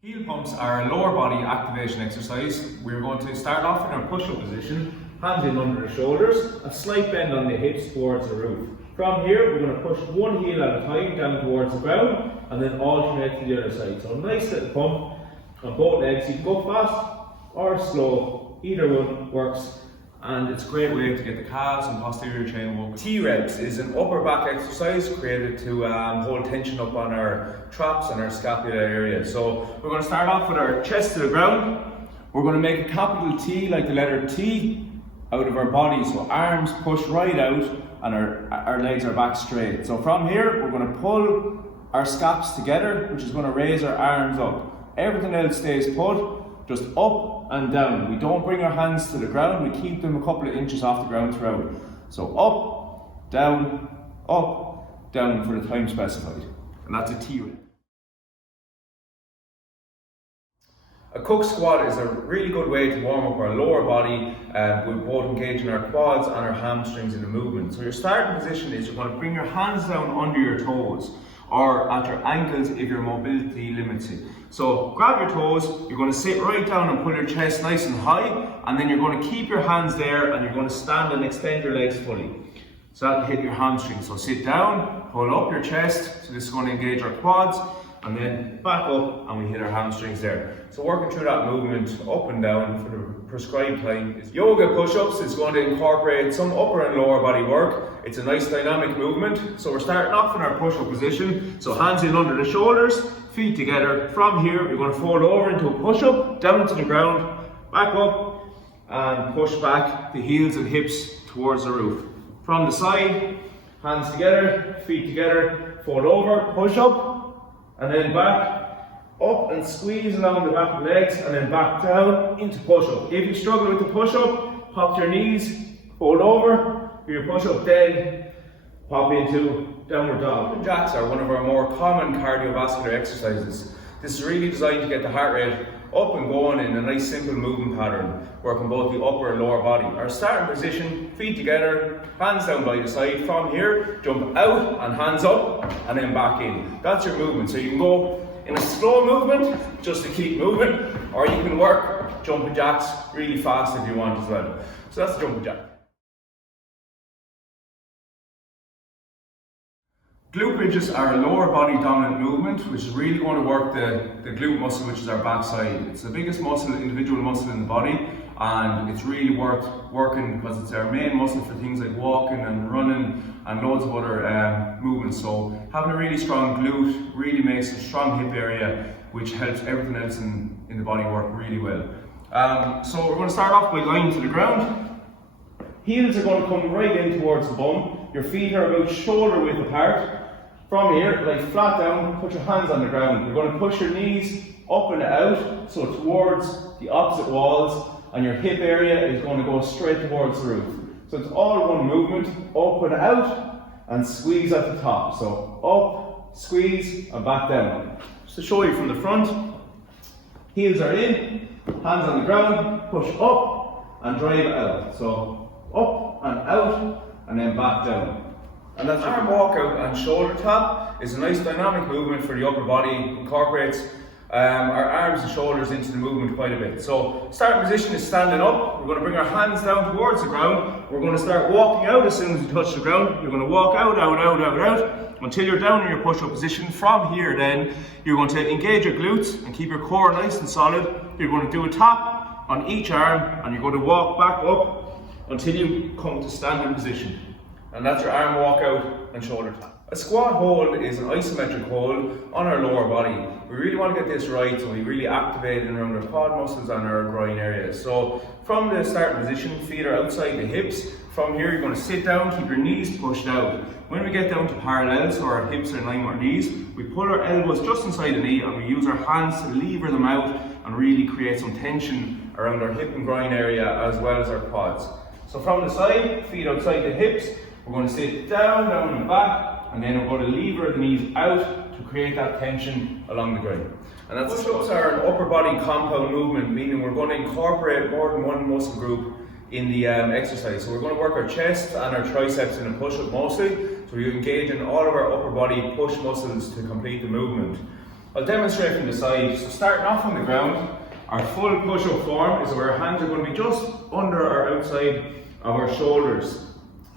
Heel pumps are a lower body activation exercise. We're going to start off in our push-up position, hands in under the shoulders, a slight bend on the hips towards the roof. From here, we're going to push one heel at a time down towards the ground and then alternate to the other side. So a nice little pump on both legs. You can go fast or slow, either one works. And it's a great way to get the calves and posterior chain working. T-reps is an upper back exercise created to hold tension up on our traps and our scapula area. So we're going to start off with our chest to the ground. We're going to make a capital T, like the letter T, out of our body. So arms push right out and our legs are back straight. So from here, we're going to pull our scaps together, which is going to raise our arms up. Everything else stays put. Just up and down. We don't bring our hands to the ground, we keep them a couple of inches off the ground throughout. So up, down for the time specified. And that's a T-rep. A cook squat is a really good way to warm up our lower body. We're both engaging our quads and our hamstrings in the movement. So your starting position is you're going to bring your hands down under your toes, or at your ankles if your mobility limits it. So grab your toes, you're going to sit right down and pull your chest nice and high, and then you're going to keep your hands there and you're going to stand and extend your legs fully. So that'll hit your hamstrings. So sit down, pull up your chest, so this is going to engage our quads, and then back up and we hit our hamstrings there. So working through that movement up and down for the prescribed time. Yoga push-ups is going to incorporate some upper and lower body work. It's a nice dynamic movement. So we're starting off in our push-up position. So hands in under the shoulders, feet together. From here, we're going to fold over into a push-up, down to the ground, back up, and push back the heels and hips towards the roof. From the side, hands together, feet together, fold over, push up, and then back, up and squeeze along the back of the legs, and then back down into push-up. If you struggle with the push-up, pop your knees, fold over, for your push-up, then pop into downward dog. Jacks are one of our more common cardiovascular exercises. This is really designed to get the heart rate up and going in a nice simple movement pattern, working both the upper and lower body. Our starting position, feet together, hands down by the side. From here, jump out and hands up, and then back in. That's your movement. So you can go in a slow movement, just to keep moving, or you can work jumping jacks really fast if you want as well. So that's the jumping jack. Glute bridges are a lower body dominant movement, which is really going to work the glute muscle, which is our backside. It's the biggest muscle, individual muscle in the body, and it's really worth working because it's our main muscle for things like walking and running and loads of other movements. So having a really strong glute really makes a strong hip area, which helps everything else in the body work really well. So we're going to start off by lying to the ground. Heels are going to come right in towards the bum. Your feet are about shoulder width apart. From here, lie flat down, put your hands on the ground. You're going to push your knees up and out, so towards the opposite walls, and your hip area is going to go straight towards the roof. So it's all one movement, up and out, and squeeze at the top. So up, squeeze, and back down. Just to show you from the front, heels are in, hands on the ground, push up, and drive out. So up and out, and then back down. And that's arm walkout and shoulder tap is a nice dynamic movement for the upper body. It incorporates our arms and shoulders into the movement quite a bit. So starting position is standing up. We're going to bring our hands down towards the ground. We're going to start walking out as soon as we touch the ground. You're going to walk out until you're down in your push-up position. From here then, you're going to engage your glutes and keep your core nice and solid. You're going to do a tap on each arm and you're going to walk back up until you come to standing position. And that's your arm walkout and shoulder tap. A squat hold is an isometric hold on our lower body. We really want to get this right, so we really activate and around our quad muscles and our groin areas. So from the starting position, feet are outside the hips. From here, you're going to sit down, keep your knees pushed out. When we get down to parallel, so our hips are in line with our knees, we pull our elbows just inside the knee and we use our hands to lever them out and really create some tension around our hip and groin area as well as our quads. So from the side, feet outside the hips, we're going to sit down and back, and then we're going to lever the knees out to create that tension along the groin. And that's push-ups are an upper body compound movement, meaning we're going to incorporate more than one muscle group in the exercise. So we're going to work our chest and our triceps in a push-up mostly. So you engage in all of our upper body push muscles to complete the movement. I'll demonstrate from the side. So starting off on the ground, our full push-up form is where our hands are going to be just under or outside of our shoulders.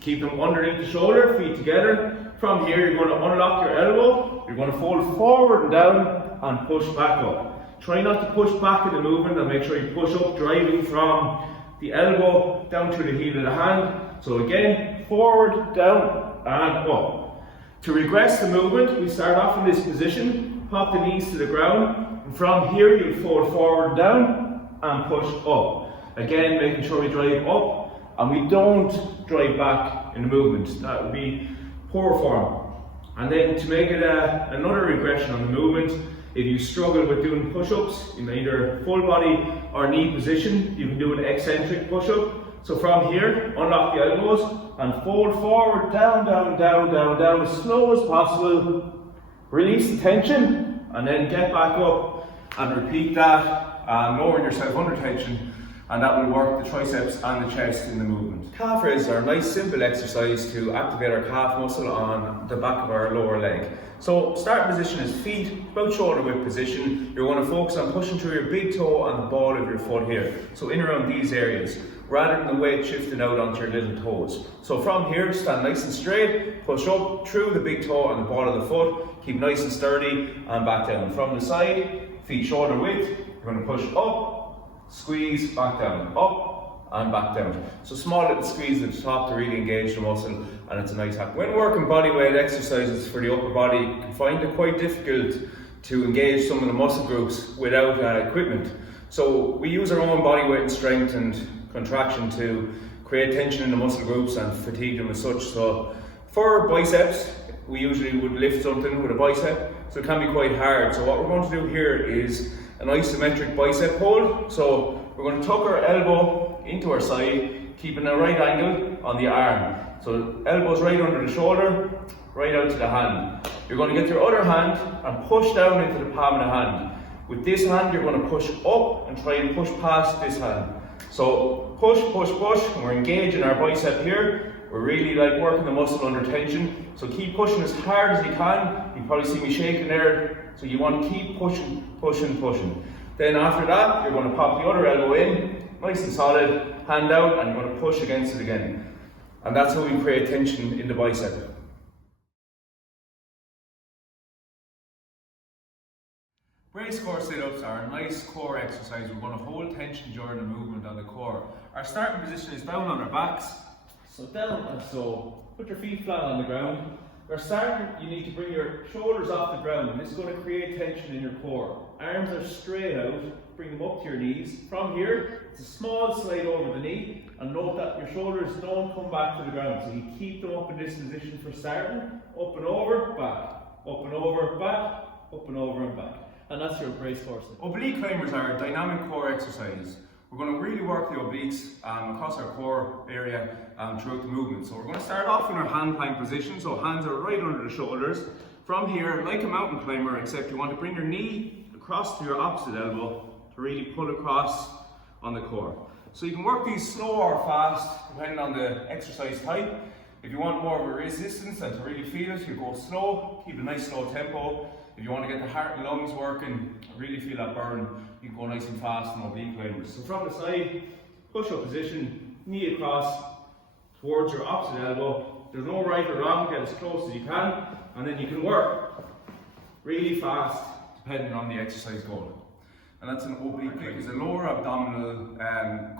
Keep them underneath the shoulder, feet together. From here, you're going to unlock your elbow, you're going to fold forward and down and push back up. Try not to push back in the movement and make sure you push up, driving from the elbow down to the heel of the hand. So again, forward, down and up. To regress the movement, we start off in this position, pop the knees to the ground, and from here you'll fold forward and down and push up. Again, making sure we drive up and we don't drive back in the movement. That would be poor form. And then to make it another regression on the movement, if you struggle with doing push-ups in either full body or knee position, you can do an eccentric push-up. So from here, unlock the elbows and fold forward, down, down, down, down, down, as slow as possible. Release the tension and then get back up and repeat that, lowering yourself under tension, and that will work the triceps and the chest in the movement. Calf raises are a nice simple exercise to activate our calf muscle on the back of our lower leg. So starting position is feet about shoulder width position. You're going to focus on pushing through your big toe and the ball of your foot here. So in around these areas, rather than the weight shifting out onto your little toes. So from here, stand nice and straight, push up through the big toe and the ball of the foot, keep nice and sturdy and back down. From the side, feet shoulder width, you're going to push up, squeeze, back down, up and back down. So small little squeeze at the top to really engage the muscle, and it's a nice hack. When working bodyweight exercises for the upper body, you can find it quite difficult to engage some of the muscle groups without equipment. So we use our own body weight and strength and contraction to create tension in the muscle groups and fatigue them as such. So for biceps, we usually would lift something with a bicep, so it can be quite hard. So what we're going to do here is an isometric bicep hold. So we're going to tuck our elbow into our side, keeping a right angle on the arm. So elbows right under the shoulder, right out to the hand. You're going to get your other hand and push down into the palm of the hand. With this hand, you're going to push up and try and push past this hand. So push, push, push, and we're engaging our bicep here. We're really like working the muscle under tension. So keep pushing as hard as you can. You probably see me shaking there. So you want to keep pushing, pushing, pushing. Then after that, you're going to pop the other elbow in, nice and solid, hand out, and you're going to push against it again. And that's how we create tension in the bicep. Brace core sit-ups are a nice core exercise. We're going to hold tension during the movement on the core. Our starting position is down on our backs. So down and so. Put your feet flat on the ground. Our starting, you need to bring your shoulders off the ground, and this is going to create tension in your core. Arms are straight out, bring them up to your knees. From here, it's a small slide over the knee, and note that your shoulders don't come back to the ground. So you keep them up in this position for starting. Up and over, back. Up and over, back. Up and over and back. And that's your brace core sit. Oblique climbers are a dynamic core exercise. We're going to really work the obliques across our core area throughout the movement. So we're going to start off in our hand plank position. So hands are right under the shoulders. From here, like a mountain climber, except you want to bring your knee across to your opposite elbow to really pull across on the core. So you can work these slow or fast, depending on the exercise type. If you want more of a resistance and to really feel it, you go slow, keep a nice slow tempo. If you want to get the heart and lungs working, really feel that burn, you can go nice and fast in oblique climbers. So from the side, push up position, knee across towards your opposite elbow. There's no right or wrong, get as close as you can, and then you can work really fast depending on the exercise goal. And that's an oblique kick. It's a lower abdominal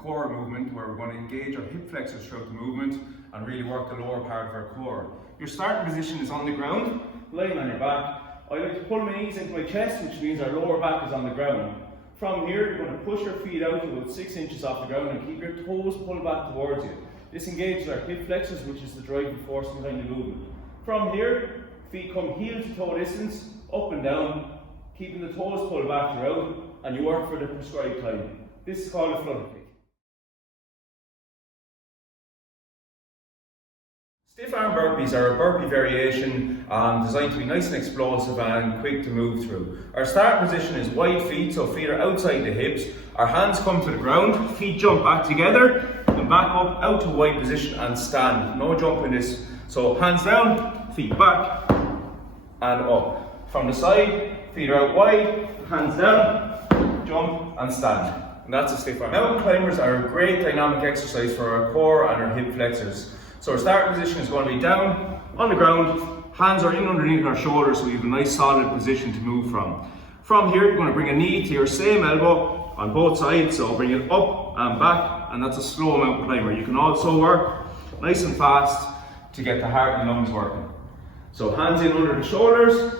core movement where we're going to engage our hip flexors throughout the movement and really work the lower part of our core. Your starting position is on the ground, lying on your back. I like to pull my knees into my chest, which means our lower back is on the ground. From here, you're going to push your feet out about 6 inches off the ground and keep your toes pulled back towards you. This engages our hip flexors, which is the driving force behind the movement. From here, feet come heel to toe distance, up and down, keeping the toes pulled back throughout, and you work for the prescribed time. This is called a flutter kick. Stiff arm burpees are a burpee variation designed to be nice and explosive and quick to move through. Our start position is wide feet, so feet are outside the hips. Our hands come to the ground, feet jump back together, and back up out to wide position and stand. No jump in this. So hands down, feet back, and up. from the side, feet are out wide, hands down, jump and stand. And that's a stiff arm. Mountain climbers are a great dynamic exercise for our core and our hip flexors. So our starting position is going to be down on the ground, hands are in underneath our shoulders so we have a nice solid position to move from. From here, you're going to bring a knee to your same elbow on both sides, so bring it up and back, and that's a slow mountain climber. You can also work nice and fast to get the heart and lungs working. So hands in under the shoulders,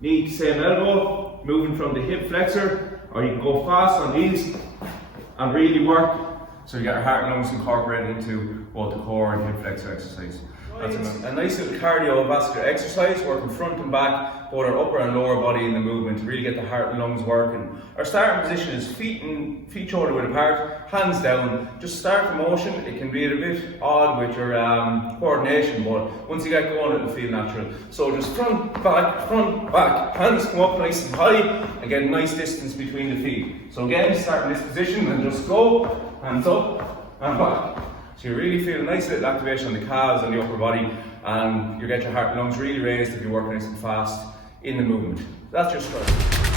knee to same elbow, moving from the hip flexor, or you can go fast on these and really work so you get your heart and lungs incorporated into both the core and hip flexor exercise. That's a nice little cardiovascular exercise, working front and back, both our upper and lower body in the movement to really get the heart and lungs working. Our starting position is feet shoulder width apart, hands down. Just start the motion. It can be a bit odd with your coordination, but once you get going, it'll feel natural. So just front, back, hands come up nice and high, and get a nice distance between the feet. So again, start in this position and just go, hands up and back. So you really feel a nice little activation on the calves and the upper body, and you get your heart and lungs really raised if you're working nice and fast in the movement. That's your start.